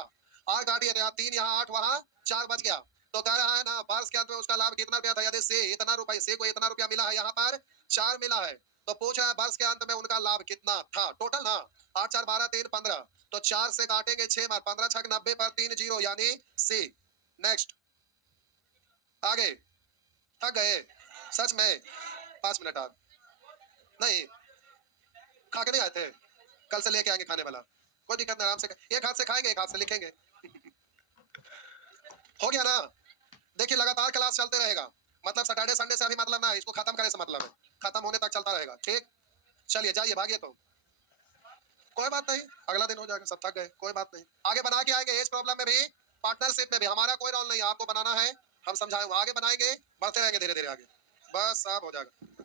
और काटिए तो यहाँ 3, यहाँ 8, वहाँ 4 बच गया। तो कह रहा है ना, वर्ष के अंत में उसका लाभ कितना रुपया था, यदि से इतना रुपया, से को इतना रुपया मिला है, यहाँ पर 4 मिला है, तो पूछ रहा है वर्ष के अंत में उनका लाभ कितना था टोटल ना। 8 4 12 3 15, तो 4 से काटेंगे 6 मार 15 6 90 पर 3 0 यानी सी। नेक्स्ट, आगे। थक गए सच में, 5 मिनट और नहीं, खा के नहीं आए थे, कल से लेके आएंगे खाने वाला, कोई दिक्कत नहीं, आराम से एक हाथ से खाएंगे एक हाथ से लिखेंगे। हो गया ना। देखिए लगातार क्लास चलते रहेगा, मतलब सैटरडे संडे से अभी मतलब ना, इसको खत्म करे से मतलब है, खत्म होने तक चलता रहेगा, ठीक। चलिए जाइए, भागिए, तो कोई बात नहीं, अगला दिन हो जाएगा, सब थक गए, कोई बात नहीं, आगे बना के आएंगे। एज प्रॉब्लम में भी, पार्टनरशिप में भी हमारा कोई रोल नहीं है, आपको बनाना है, हम समझाएंगे, आगे बनाएंगे, बढ़ते रहेंगे धीरे धीरे आगे, बस सब हो जाएगा।